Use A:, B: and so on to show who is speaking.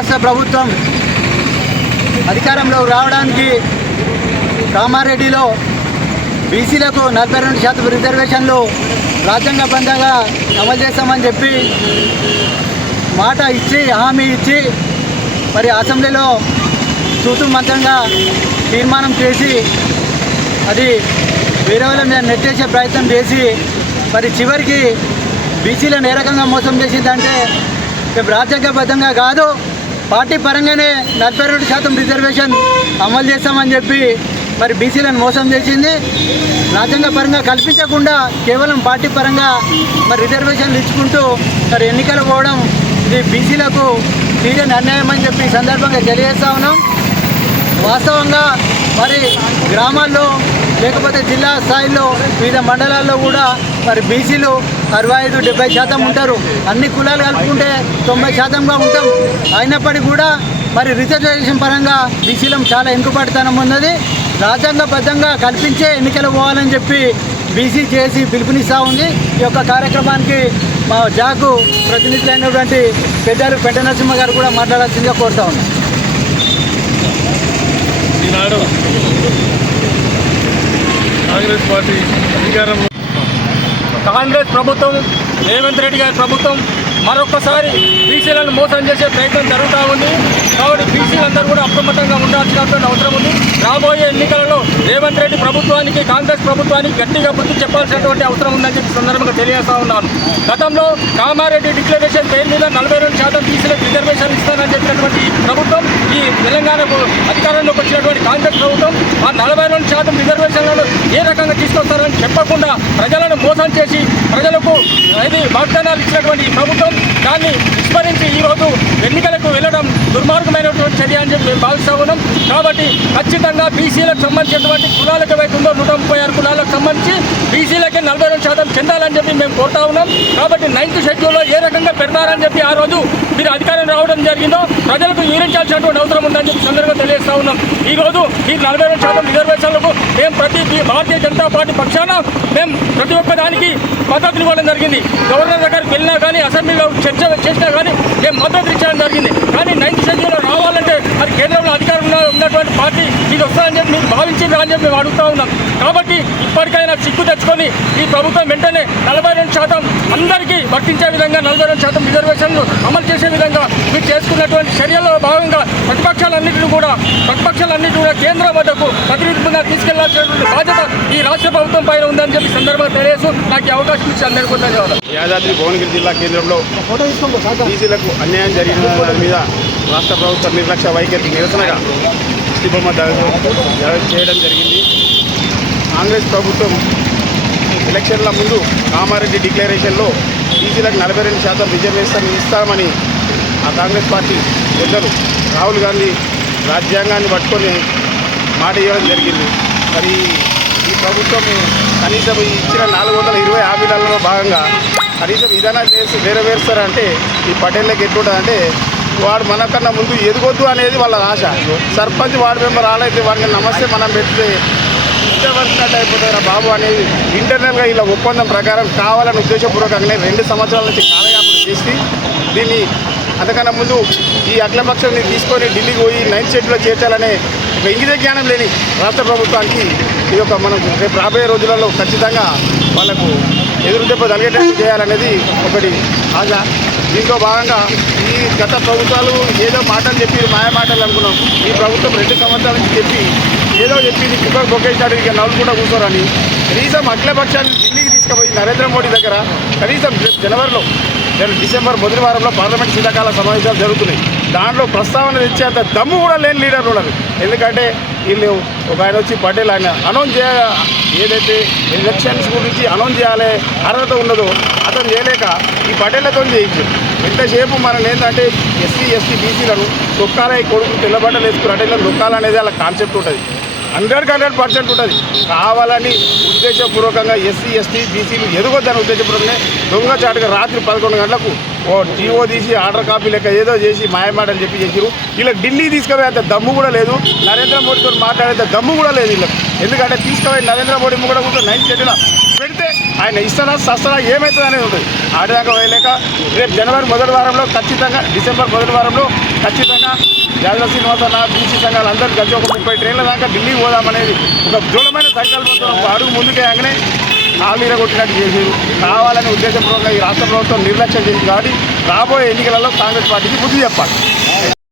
A: రాష్ట్ర ప్రభుత్వం అధికారంలో రావడానికి కామారెడ్డిలో బీసీలకు నలభై రెండు శాతం రిజర్వేషన్లు రాజ్యాంగబద్ధంగా అమలు చేస్తామని చెప్పి మాట ఇచ్చి హామీ ఇచ్చి మరి అసెంబ్లీలో తూతు మంత్రంగా తీర్మానం చేసి అది వేరే మీద నెట్టేసే ప్రయత్నం చేసి మరి చివరికి బీసీలను ఏ రకంగా మోసం చేసిందంటే రేపు రాజ్యాంగబద్ధంగా కాదు. పార్టీ పరంగానే నలభై రెండు శాతం రిజర్వేషన్ అమలు చేస్తామని చెప్పి మరి బీసీలను మోసం చేసింది. రాజ్యాంగ పరంగా కల్పించకుండా కేవలం పార్టీ పరంగా మరి రిజర్వేషన్లు ఇచ్చుకుంటూ మరి ఎన్నికలు పోవడం ఇది బీసీలకు తీరని అన్యాయం అని చెప్పి సందర్భంగా తెలియజేస్తా ఉన్నాం. వాస్తవంగా మరి గ్రామాల్లో లేకపోతే జిల్లా స్థాయిలో వివిధ మండలాల్లో కూడా మరి బీసీలు అరవై ఐదు డెబ్బై శాతం ఉంటారు. అన్ని కులాలు కలుపుకుంటే తొంభై శాతంగా ఉంటాం. అయినప్పటికీ కూడా మరి రిజర్వేషన్ పరంగా బీసీలం చాలా వెనుకబడితనం ఉన్నది. రాజ్యాంగబద్ధంగా కల్పించే ఎన్నికలు పోవాలని చెప్పి బీసీ చేసి పిలుపునిస్తూ ఉంది. ఈ యొక్క కార్యక్రమానికి మా జాకు ప్రతినిధులైనటువంటి పెద్దలు పెద్ద నరసింహ గారు కూడా మాట్లాడాల్సిందిగా కోరుతా ఉన్నాం.
B: ఈనాడు కాంగ్రెస్ పార్టీ అధికారంలో
C: కాంగ్రెస్ ప్రభుత్వం రేవంత్ రెడ్డి గారి ప్రభుత్వం మరొకసారి బీసీలను మోసం చేసే ప్రయత్నం జరుగుతూ ఉంది. కాబట్టి బీసీలందరూ కూడా అప్రమత్తంగా ఉండాల్సినటువంటి అవసరం ఉంది. రాబోయే ఎన్నికలలో రేవంత్ రెడ్డి ప్రభుత్వానికి కాంగ్రెస్ ప్రభుత్వానికి గట్టిగా బుద్ధి చెప్పాల్సినటువంటి అవసరం ఉందని చెప్పి సందర్భంగా తెలియజేస్తా ఉన్నాను. గతంలో కామారెడ్డి డిక్లరేషన్ పేరు మీద నలభై రెండు శాతం బీసీలకు రిజర్వేషన్ ఇస్తానని చెప్పినటువంటి ప్రభుత్వం ఈ తెలంగాణకు అధికారంలోకి వచ్చినటువంటి కాంగ్రెస్ ప్రభుత్వం ఆ నలభై రెండు శాతం రిజర్వేషన్లను ఏ రకంగా తీసుకొస్తారని చెప్పకుండా ప్రజలను మోసం చేసి ప్రజలకు ఇది వాగ్దానాలు ఇచ్చినటువంటి ప్రభుత్వం దాన్ని విస్మరించి ఈరోజు ఎన్నిక దుర్మార్గమైనటువంటి చర్య అని చెప్పి మేము భావిస్తా ఉన్నాం. కాబట్టి ఖచ్చితంగా బీసీలకు సంబంధించినటువంటి కులాలకు ఏవైతుందో నూట ముప్పై ఆరు కులాలకు సంబంధించి బీసీలకే నలభై రెండు శాతం చెందాలని చెప్పి మేము కోరుతా ఉన్నాం. కాబట్టి నైన్త్ షెడ్యూల్లో ఏ రకంగా పెడతారని చెప్పి ఆ రోజు మీరు అధికారం రావడం జరిగిందో ప్రజలకు వివరించాల్సినటువంటి అవసరం ఉందని చెప్పి సందర్భంగా తెలియజేస్తా ఉన్నాం. ఈ రోజు ఈ నలభై రెండు శాతం రిజర్వేషన్లకు మేము ప్రతి భారతీయ జనతా పార్టీ పక్షాన మేము ప్రతి ఒక్క దానికి మద్దతు ఇవ్వడం జరిగింది. గవర్నర్ దగ్గరికి వెళ్ళినా కానీ అసెంబ్లీలో చర్చ చేసినా కానీ మేము మద్దతు ఇచ్చడం జరిగింది. కానీ నైన్త్ షెడ్యూల్లో రావాలంటే అది కేంద్రంలో అధికారం ఉన్న- ఉన్నటువంటి మీరు వస్తారని చెప్పి మీరు భావించింది అని చెప్పి మేము అడుగుతా ఉన్నాం. కాబట్టి ఇప్పటికైనా చిక్కు తెచ్చుకొని ఈ ప్రభుత్వం వెంటనే నలభై రెండు శాతం అందరికీ వర్తించే విధంగా నలభై రెండు శాతం రిజర్వేషన్లు అమలు చేసే విధంగా మీరు చేసుకున్నటువంటి చర్యల్లో భాగంగా ప్రతిపక్షాలన్నింటినీ కూడా ప్రతిపక్షాలన్నింటినీ కూడా కేంద్రం వద్దకు ప్రతినిధిగా తీసుకెళ్ళాల్సినటువంటి బాధ్యత ఈ రాష్ట్ర ప్రభుత్వం పైన ఉందని చెప్పి సందర్భంగా తెలియజేస్తూ నాకు అవకాశం ఇచ్చి అందరికీ
D: యాదాద్రి భువనగిరి జిల్లా కేంద్రంలో బీసీలకు అన్యాయం జరిగిన దాని మీద రాష్ట్ర ప్రభుత్వ నిర్లక్ష్య వైఖరికి నిరసనగా ఇస్తిబొమ్మ చేయడం జరిగింది. కాంగ్రెస్ ప్రభుత్వం ఎలక్షన్ల ముందు కామారెడ్డి డిక్లరేషన్లో బీసీలకు నలభై రెండు శాతం రిజర్వేషన్ ఇస్తామని ఆ కాంగ్రెస్ పార్టీ పెద్దలు రాహుల్ గాంధీ రాజ్యాంగాన్ని పట్టుకొని మాట ఇవ్వడం జరిగింది. మరి ఈ ప్రభుత్వం కనీసం ఈ ఇచ్చిన నాలుగు వందల ఇరవై హామీలలో భాగంగా కనీసం విధానాలు చేసి నెరవేరుస్తారంటే ఈ పటేళ్ళకి ఎట్లుంటుందంటే వాడు మనకన్నా ముందు ఎదగొద్దు అనేది వాళ్ళ ఆశ. సర్పంచ్ వార్డు మెంబర్ ఆలైతే వాడిని నమస్తే మనం పెడితే ఇష్టపడినట్టు అయిపోతారా బాబు అనేది ఇంటర్నల్గా ఇలా ఒప్పందం ప్రకారం కావాలని ఉద్దేశపూర్వకంగానే రెండు సంవత్సరాల నుంచి కాలయాపన చేసి దీన్ని అంతకన్నా ముందు ఈ అఖిలపక్షాన్ని తీసుకొని ఢిల్లీకి పోయి నైన్త్ షెడ్యూల్లో చేర్చాలనే ఒక ఇంగిత జ్ఞానం లేని రాష్ట్ర ప్రభుత్వానికి ఇది ఒక మనం రేపు రాబోయే రోజులలో ఖచ్చితంగా వాళ్ళకు ఎదురు దెబ్బ తగిలేటట్టు చేయాలనేది ఒకటి. ఆశ దీంతో భాగంగా ఈ గత ప్రభుత్వాలు ఏదో మాటలు చెప్పి మాయ మాటలు అనుకున్నాం. ఈ ప్రభుత్వం రెండు సంవత్సరాల నుంచి చెప్పి ఏదో చెప్పింది కుక్కర్ బొక్కేసాడు ఇక నవ్వులు కూడా కూర్చోరని. కనీసం అఖిలపక్షాన్ని ఢిల్లీకి తీసుకుపోయి నరేంద్ర మోడీ దగ్గర కనీసం జనవరిలో డిసెంబర్ మొదటి వారంలో పార్లమెంట్ శీతాకాల సమావేశాలు జరుగుతున్నాయి. దాంట్లో ప్రస్తావన తెచ్చేంత దమ్ము కూడా లేని లీడర్లు ఉన్నారు. ఎందుకంటే వీళ్ళు ఒక ఆయన వచ్చి పటేల్ ఆయన అనౌన్స్ చేయ ఏదైతే ఎలక్షన్స్ గురించి అనౌన్స్ చేయాలి అర్హత ఉన్నదో అతను చేయలేక ఈ పటేళ్ళతో చేయించు ఎంతసేపు మనం ఏంటంటే ఎస్సీ ఎస్టీ బీసీలను తొక్కాల కొడుకు తెల్లబట్టలు వేసుకుని అంటే నొక్కాలనేది వాళ్ళ కాన్సెప్ట్ ఉంటుంది. హండ్రెడ్కి హండ్రెడ్ పర్సెంట్ ఉంటుంది. కావాలని ఉద్దేశపూర్వకంగా ఎస్సీ ఎస్టీ బీసీలు ఎదుగొద్దని ఉద్దేశపూర్వకంగా దొంగ చాటుగా రాత్రి పదకొండు గంటలకు ఓ జీవో తీసి ఆర్డర్ కాపీ లెక్క ఏదో చేసి మాయమాటలు చెప్పి చేసిరు వీళ్ళకి ఢిల్లీ తీసుకుపోయే అంత దమ్ము కూడా లేదు. నరేంద్ర మోడీతో మాట్లాడేంత దమ్ము కూడా లేదు వీళ్ళకి. ఎందుకంటే తీసుకుపోయి నరేంద్ర మోడీ కూడా కూడా నైన్ షెడ్యూల్ పెడితే ఆయన ఇస్తారా సస్తారా ఏమవుతుంది అనేది ఉంటుంది. ఆడదాకా వేయలేక రేపు జనవరి మొదటి వారంలో ఖచ్చితంగా డిసెంబర్ మొదటి వారంలో ఖచ్చితంగా యాదవ శ్రీనివాస అన్న బీసీ సంఘాలు అందరూ కలిసి ఒక ముప్పై ట్రైన్ల దాకా ఢిల్లీ పోదామనేది ఒక దృఢమైన సంకల్పంతో అడుగు ముందుకే ఆగనే కొట్టినట్టు చేసేది కావాలనే ఉద్దేశపూర్వకంగా ఈ రాష్ట్ర ప్రభుత్వం నిర్లక్ష్యం చేసింది కాబట్టి రాబోయే ఎన్నికలలో కాంగ్రెస్ పార్టీకి బుద్ధి చెప్పాలి.